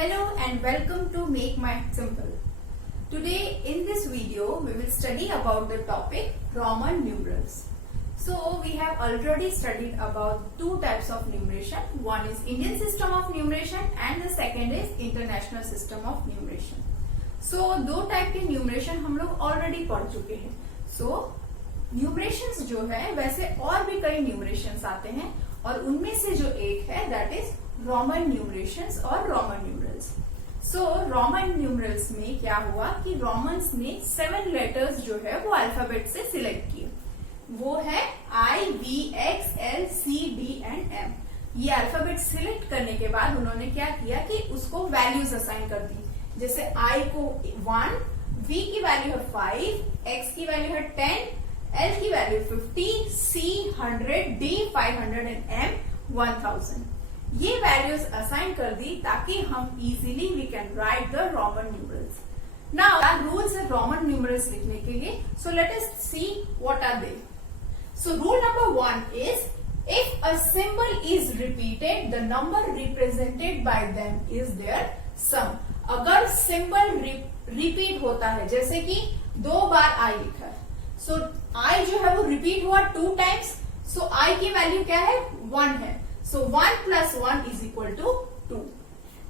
Hello and welcome to Make Math Simple. Today in this video we will study about the topic Roman numerals. So we have already studied about two types of numeration. One is Indian system of numeration and the second is international system of numeration. So दो type के numeration हम लोग already पढ़ चुके हैं. So न्यूमरेशंस जो है वैसे और भी कई न्यूमरेशंस आते हैं और उनमें से जो एक है दैट इज रोमन न्यूमरेशंस और रोमन न्यूमरल्स. सो रोमन न्यूमरल्स में क्या हुआ कि रोमन्स ने 7 लेटर्स जो है वो अल्फाबेट से सिलेक्ट किए. वो है I, V, X, L, C, D and M. ये अल्फाबेट सिलेक्ट करने के बाद उन्होंने क्या किया कि उसको वैल्यूज असाइन कर दी. जैसे I को 1, V की वैल्यू है 5, X की वैल्यू है 10, L की value 50, C 100, D 500 and M 1000. ये वैल्यूज असाइन कर दी ताकि हम easily we can write the Roman numerals. Now rules है रोमन न्यूमरल्स लिखने के लिए. So let us see what are they. So rule number 1 is if a symbol is repeated the number represented by them is their sum. अगर symbol repeat होता है जैसे कि 2 बार आई लिखा है, सो आई जो है वो रिपीट हुआ 2 टाइम्स, सो आई की वैल्यू क्या है 1 है. So 1 plus 1 is equal to 2.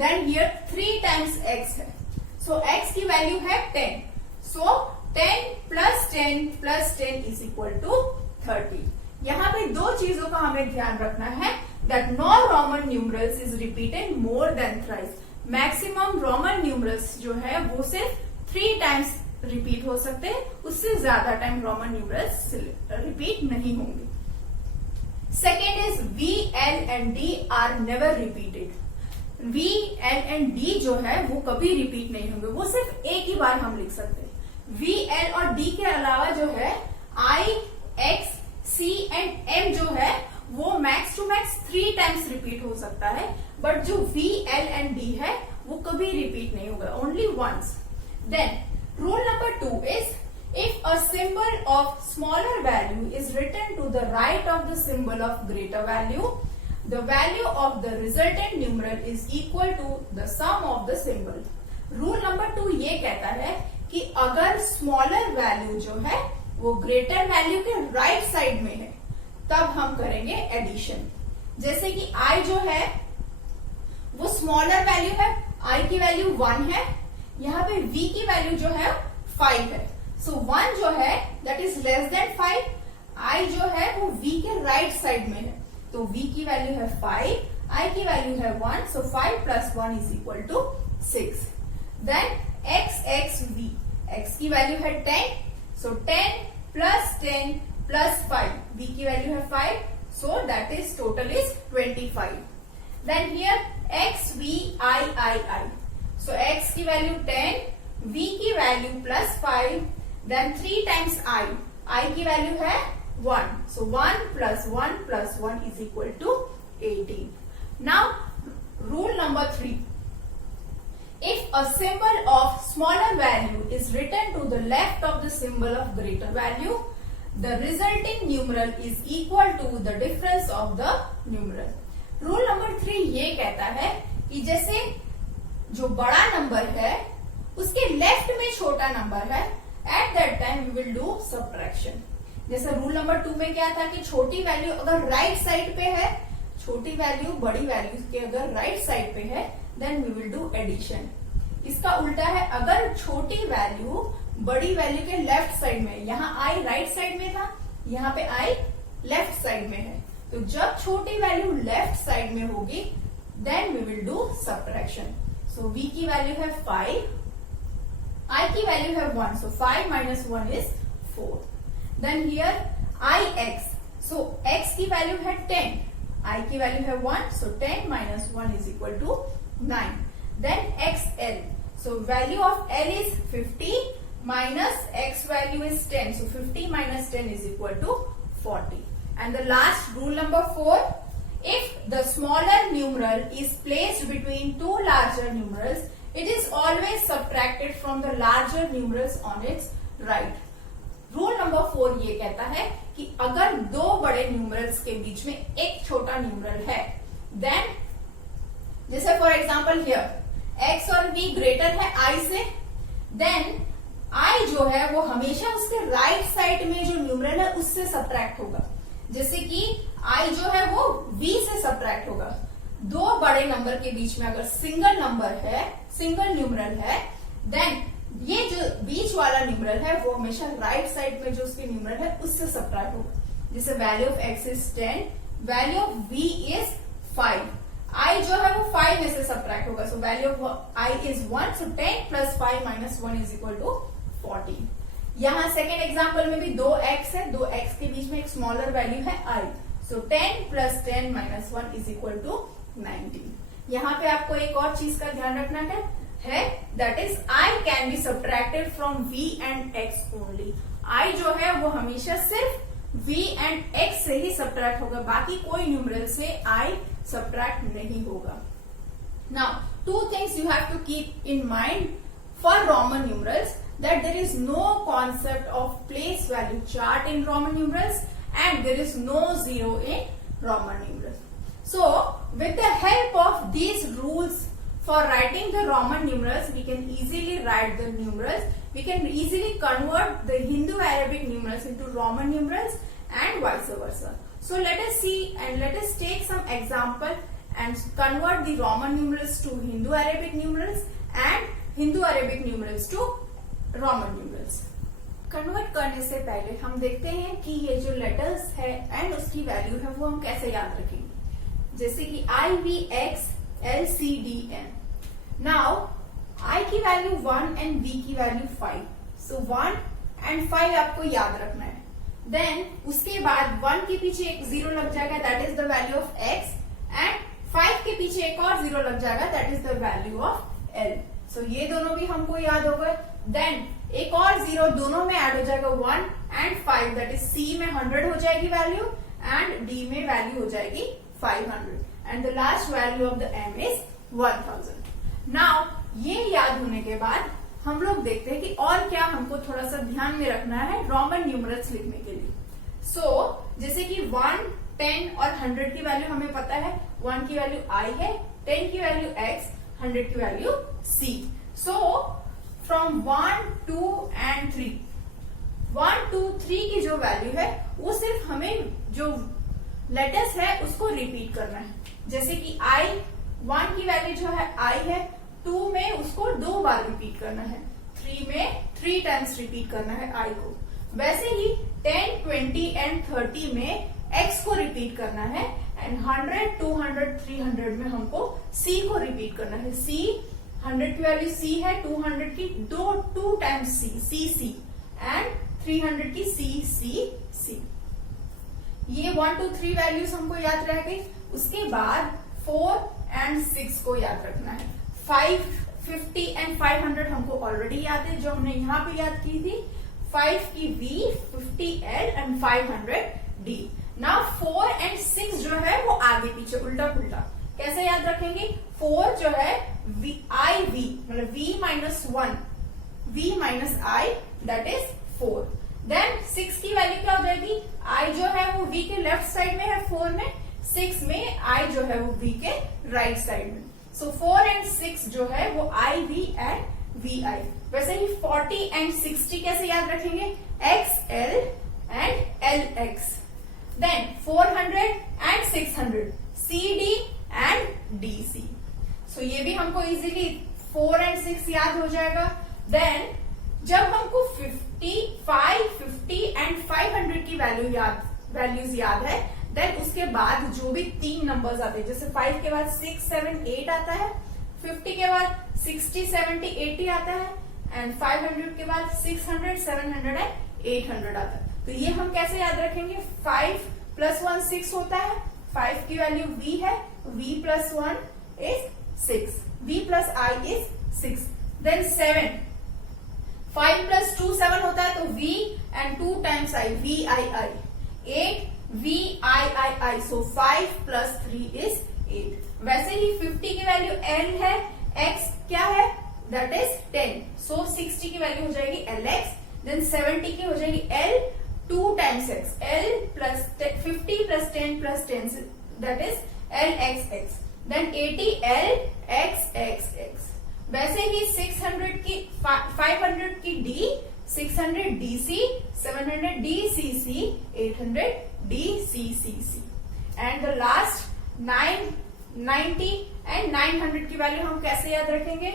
Then here 3 times x है. So x की वैल्यू है 10. So 10 plus 10 plus 10 is equal to 30. यहाँ पे दो चीजों का हमें ध्यान रखना है that no Roman numerals is repeated more than thrice. Maximum Roman numerals जो है वो सिर्फ 3 times रिपीट हो सकते हैं, उससे ज्यादा टाइम Roman numerals रिपीट नहीं होंगे. Second is V, L and D are never repeated. V, L and D जो है वो कभी रिपीट नहीं होंगे, वो सिर्फ एक ही बार हम लिख सकते हैं. V, L और D के अलावा जो है I, X, C and M जो है वो max to max 3 times repeat हो सकता है, बट जो V, L and D है वो कभी रिपीट नहीं होगा, only once. Then rule number 2 is if a symbol of smaller value is written to the right of the symbol of greater value, the value of the resultant numeral is equal to the sum of the symbol. Rule number 2 ये कहता है कि अगर smaller value जो है वो greater value के right side में है तब हम करेंगे addition. जैसे कि I जो है वो smaller value है, I की value 1 है, यहाँ पे V की value जो है 5 है. So 1 जो है that is less than 5, I जो है वो V के राइट साइड में है, तो V की वैल्यू है 5, I की वैल्यू है 1, so 5 plus 1 is equal to 6. Then X V, X की वैल्यू है 10, so 10 plus 10 plus 5, V की वैल्यू है 5, so that is total is 25. Then here X V I, so X की value 10, V की value plus 5, then 3 times I की value है 1. So 1 plus 1 plus 1 is equal to 18. Now rule number 3. If a symbol of smaller value is written to the left of the symbol of greater value, the resulting numeral is equal to the difference of the numeral. Rule number 3 ये कहता है कि जैसे जो बड़ा number है उसके left में छोटा नंबर है, at that time we will do subtraction. जैसे रूल नंबर 2 में क्या था कि छोटी वैल्यू अगर राइट साइड पे है, छोटी वैल्यू बड़ी वैल्यू के अगर राइट साइड पे है then we will do addition. इसका उल्टा है, अगर छोटी वैल्यू बड़ी वैल्यू के लेफ्ट साइड में, यहाँ आई राइट साइड में था, यहाँ पे आई लेफ्ट साइड में है, तो जब छोटी वैल्यू लेफ्ट साइड में होगी then we will do subtraction. So V की वैल्यू है 5, I की वैल्यू है 1, so 5 minus 1 is 4. Then here Ix, so x की वैल्यू है 10, I की वैल्यू है 1, so 10 minus 1 is equal to 9. Then xl, so value of L is 50 minus x value is 10, so 50 minus 10 is equal to 40. And the last rule number 4, if the smaller numeral is placed between two larger numerals, it is always subtracted from the larger numerals on its right. Rule number 4 ये कहता है कि अगर दो बड़े numerals के बीच में एक छोटा न्यूमरल है, देन जैसे फॉर एग्जांपल हियर x और v ग्रेटर है i से, देन i जो है वो हमेशा उसके राइट साइड में जो न्यूमरल है उससे सब्ट्रैक्ट होगा। जैसे कि i जो है वो v से सब्ट्रैक्ट होगा। दो बड़े नंबर के बीच में अगर सिंगल नंबर है, सिंगल न्यूमरल है, देन ये जो बीच वाला न्यूमरल है वो हमेशा राइट साइड में जो उसके न्यूमरल है उससे सब्ट्रैक्ट होगा। जैसे value of x is 10, value of v is 5, i जो है वो 5 में से सब्ट्रैक्ट होगा। So value of i is 1, so 10 plus 5 minus 1 is equal to 14। यहाँ सेकेंड एग्जाम्पल में भी 2x है, 2x के बीच में एक स्मॉलर वैल्यू है i, so 10 plus 10 minus 1 is equal to 19। यहाँ पे आपको एक और चीज का ध्यान रखना है that is i can be subtracted from v and x only. i जो है वो हमेशा सिर्फ v एंड x से ही सब्ट्रैक्ट होगा, बाकी कोई न्यूमरल से i सब्ट्रैक्ट नहीं होगा। Now two things you have to keep in mind for Roman numerals, that there is no concept of place value chart in Roman numerals and there is no zero in Roman numerals. So with the help of these rules for writing the Roman numerals, we can easily write the numerals. We can easily convert the Hindu-Arabic numerals into Roman numerals and vice versa. So let us see and let us take some example and convert the Roman numerals to Hindu-Arabic numerals and Hindu-Arabic numerals to Roman numerals. Convert करने से पहले हम देखते हैं कि ये जो letters है एंड उसकी वैल्यू है वो हम कैसे याद रखेंगे। जैसे कि I, V, X, L, C, D, N। Now I की वैल्यू 1 एंड V की वैल्यू 5, सो 1 एंड 5 आपको याद रखना है। देन उसके बाद 1 के पीछे एक 0 लग जाएगा, that is the value of X, and 5 के पीछे एक और 0 लग जाएगा, that is the value of L। सो ये दोनों भी हमको याद हो गए। देन एक और 0 दोनों में ऐड हो जाएगा 1 एंड 5, दैट इज C में 100 हो जाएगी वैल्यू एंड D में वैल्यू हो जाएगी 500 and the last value of the M is 1000। Now ये याद होने के बाद हम लोग देखते हैं कि और क्या हमको थोड़ा सा ध्यान में रखना है रोमन न्यूमरल्स लिखने के लिए। सो जैसे कि 1, 10 और 100 की वैल्यू हमें पता है, 1 की वैल्यू I है, 10 की वैल्यू X, 100 की value C। So from 1, 2 and 3, 1, 2, 3 की जो वैल्यू है वो सिर्फ हमें जो लेटर्स है उसको रिपीट करना है। जैसे कि I, 1 की वैल्यू जो है I है, 2 में उसको 2 बार रिपीट करना है, 3 में 3 टाइम्स रिपीट करना है I को। वैसे ही 10, 20 एंड 30 में X को रिपीट करना है एंड 100, 200, 300 में हमको C को रिपीट करना है। C 100 की वैल्यू C है, 200 की 2 टाइम्स C एंड 300 की C। ये 1, 2, 3 वैल्यूज हमको याद रह गई। उसके बाद 4 एंड 6 को याद रखना है। 5, 50 एंड 500 हमको ऑलरेडी याद है, जो हमने यहाँ पे याद की थी। 5 की V, 50 L and 500 D। Now 4 and 6 जो है वो आगे पीछे उल्टा पुल्टा कैसे याद रखेंगे। 4 जो है I V मतलब V minus 1, V minus I that is 4। Then 6 की वैल्यू क्या हो जाएगी, I जो है वो V के लेफ्ट साइड में है 4 में, 6 में I जो है वो V के राइट साइड में। सो 4 एंड 6 जो है वो I V and V I। वैसे ही 40 एंड 60 कैसे याद रखेंगे, X L and L X। Then 400 and 600 C D and D C। So ये भी हमको इजीली 4 एंड 6 याद हो जाएगा। देन जब हमको 55, 50 एंड 500 की वैल्यूज याद है, देन उसके बाद जो भी 3 नंबर्स आते हैं, जैसे 5 के बाद 6, 7, 8 आता है, 50 के बाद 60, 70, 80 आता है एंड 500 के बाद 600, 700 एंड 800 आता है। तो ये हम कैसे याद रखेंगे, 5 प्लस 1 6 होता है, 5 की वैल्यू V है, V plus 1 is 6, V plus I is 6। Then 7, 5 plus 2 7 होता है, तो V and 2 times I, V I I। 8 V I I I, so 5 plus 3 is 8। वैसे ही 50 की वैल्यू L है, X क्या है, दैट इज 10, सो 60 की वैल्यू हो जाएगी LX। देन 70 की हो जाएगी L 2 times X, L plus 50 plus 10 plus 10 that is LXX। Then 80 L X X X। वैसे ही 600 की 500 की D, 600 DC, 700 DCC, 800 DCCC, and the last 990 and 900 की वैल्यू हम कैसे याद रखेंगे?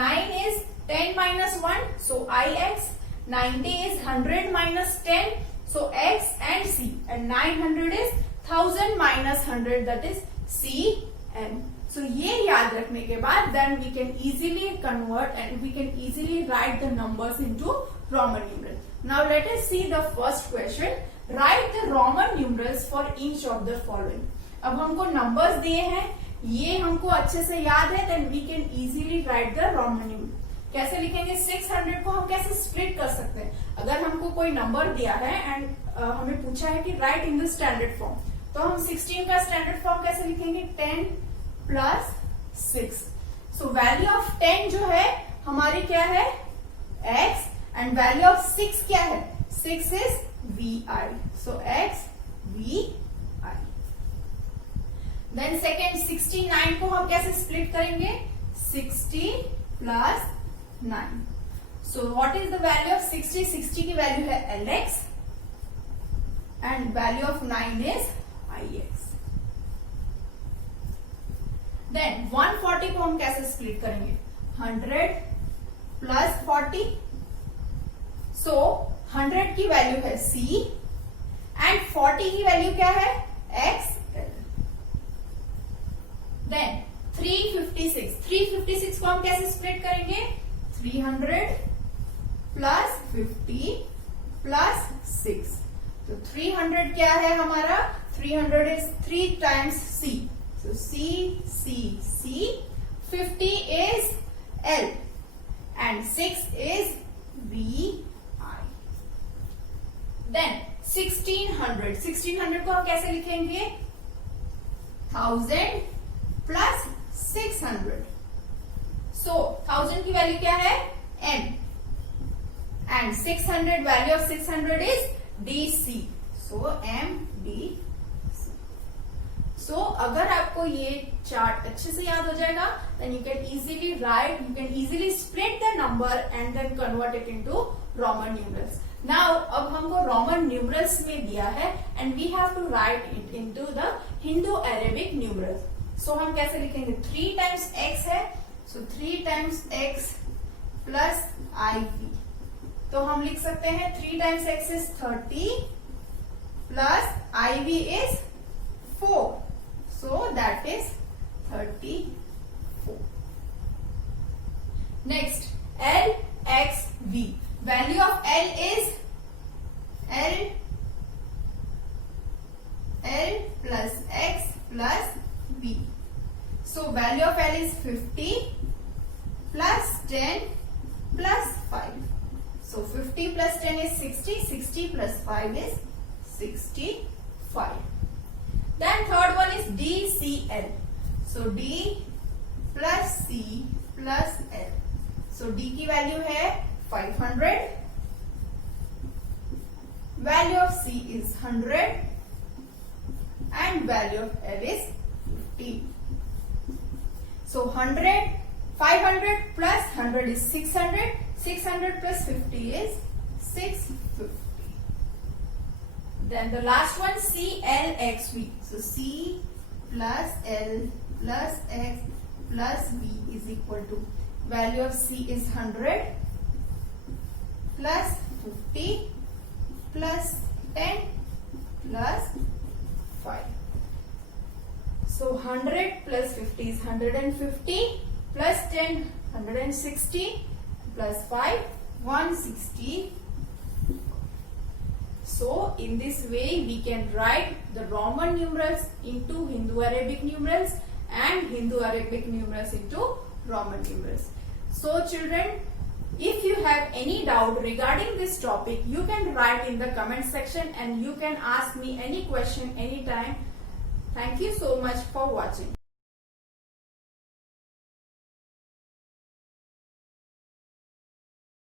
9 is 10 minus 1, so IX. 90 is 100 minus 10, so X and C, and 900 is 1000 minus 100, that is CM. So ये याद रखने के बाद then we can easily convert and we can easily write the numbers into Roman numerals. Now let us see the first question. Write the Roman numerals for each of the following. अब हमको numbers दिए हैं, ये हमको अच्छे से याद है, then we can easily write the Roman numeral. कैसे लिखेंगे? 600 को हम कैसे स्प्लिट कर सकते हैं? अगर हमको कोई नंबर दिया है एंड हमें पूछा है कि right in the standard form, तो हम 16 का स्टैंडर्ड फॉर्म कैसे लिखेंगे? 10 प्लस 6. सो वैल्यू ऑफ 10 जो है हमारी क्या है? x, एंड वैल्यू ऑफ 6 क्या है? 6 is vi. So x vi. Then second 69 को हम कैसे स्प्लिट करेंगे? 60 plus 9. So what is the value of 60? 60 की वैल्यू है lx and value of 9 is ix. Then 140 को हम कैसे स्प्लिट करेंगे? 100 प्लस 40. सो 100 की वैल्यू है c एंड 40 की वैल्यू क्या है? x. देन 356 को हम कैसे स्प्लिट करेंगे? 300 प्लस 50 प्लस 6. तो 300 क्या है हमारा? 300 is 3 times c. So C. 50 is L and 6 is VI. Then 1600 को हम कैसे लिखेंगे? 1000 प्लस 600. So 1000 की वैल्यू क्या है? M and 600 value of 600 is DC. So MD. सो अगर आपको ये चार्ट अच्छे से याद हो जाएगा, then you can easily write, you can easily split the number and then convert it into Roman numerals. Now अब हमको Roman numerals में दिया है and we have to write it into the Hindu-Arabic numerals. So हम कैसे लिखेंगे? 3 times x है, so 3 times x plus iv. तो हम लिख सकते हैं 3 times x is 30 plus iv is 4. So that is 34. Next, LXV. Value of L is L plus X plus V. So value of L is 50 plus 10 plus 5. So 50 plus 10 is 60. 60 plus 5 is 65. Then third one is DCL. So D plus C plus L. So D की value है 500. Value of C is 100 and value of L is 50. So 500 plus 100 is 600. 600 plus 50 is 650. Then the last one CLXV. So C plus L plus X plus V is equal to value of C is 100 plus 50 plus 10 plus 5. So 100 plus 50 is 150 plus 10 160 plus 5 160. So in this way we can write the Roman numerals into Hindu-Arabic numerals and Hindu-Arabic numerals into Roman numerals. So children, if you have any doubt regarding this topic, you can write in the comment section and you can ask me any question anytime. Thank you so much for watching.